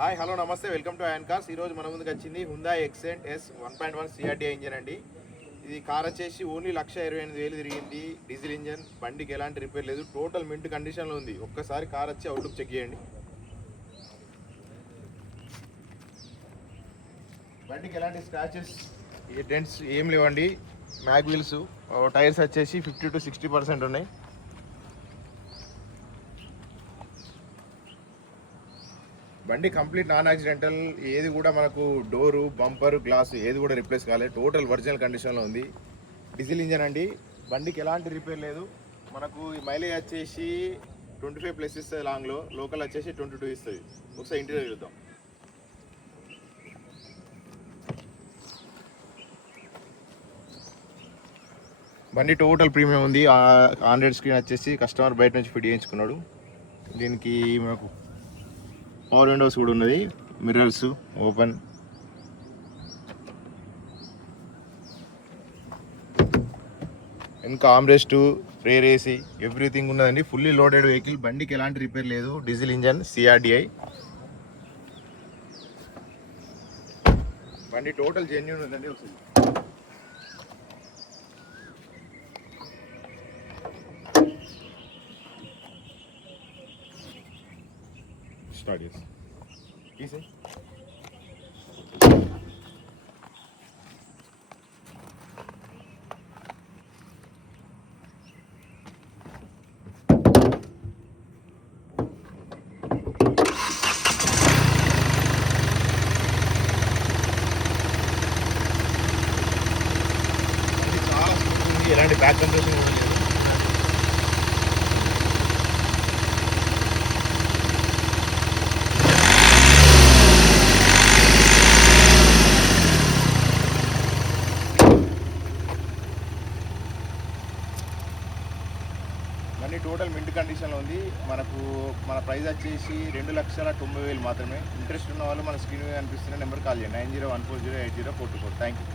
Hi hello నమస్తే, welcome to IN cars. ఈరోజు మన ముందుకు వచ్చింది హ్యుందాయ్ ఎక్సెంట్ S 1.1 CRDI ఇంజన్ అండి. ఇది కార్ వచ్చేసి ఓన్లీ 1,28,000 తిరిగింది. డీజిల్ ఇంజన్, బండికి ఎలాంటి రిపేర్ లేదు, టోటల్ మింట్ కండిషన్లో ఉంది. ఒక్కసారి కార్ వచ్చి అవుట్లుక్ చెక్ చేయండి. బండికి ఎలాంటి స్క్రాచెస్ డెంట్స్ ఏం లేవండి. మ్యాగ్ వీల్స్, టైర్స్ వచ్చేసి 50 to 60% ఉన్నాయి. బండి కంప్లీట్ నాన్ యాక్సిడెంటల్, ఏది కూడా మనకు డోరు, బంపర్, గ్లాస్ ఏది కూడా రిప్లేస్ కాలేదు. టోటల్ ఒరిజినల్ కండిషన్లో ఉంది. డీజిల్ ఇంజన్ అండి. బండికి ఎలాంటి రిపేర్ లేదు. మనకు ఈ మైలేజ్ వచ్చేసి 25+ ఇస్తుంది లాంగ్లో, లోకల్ వచ్చేసి 22 ఇస్తుంది. ఒకసారి ఇంటీరియర్ చూద్దాం. బండి టోటల్ ప్రీమియం ఉంది. ఆండ్రాయిడ్ స్క్రీన్ వచ్చేసి కస్టమర్ బయట నుంచి ఫిట్ చేయించుకున్నాడు. దీనికి మనకు పవర్ విండోస్ కూడా ఉన్నది, మిర్రర్స్ ఓపెన్. ఇంకా ఆమ్రెస్ట్, రేర్ ఏసీ, ఎవ్రీథింగ్ ఉన్నదండి. Fully loaded vehicle. బండికి ఎలాంటి రిపేర్ లేదు. Diesel engine, CRDI. బండి టోటల్ జెన్యూన్ ఉందండి. ఒకసారి స్టార్ట్ చేసి తీసే. చాలా స్మూత్ ఉంది, ఎలాంటి బ్యాక్ కంప్రెషన్ కూడా లేదు. బండి టోటల్ మింట్ కండిషన్లో ఉంది. మన ప్రైస్ వచ్చేసి 2,90,000 మాత్రమే. ఇంట్రెస్ట్ ఉన్న వాళ్ళు మన స్క్రీన్ మీద కనిపిస్తున్న నెంబర్ కాల్ చేయండి. 9014080424. Thank you.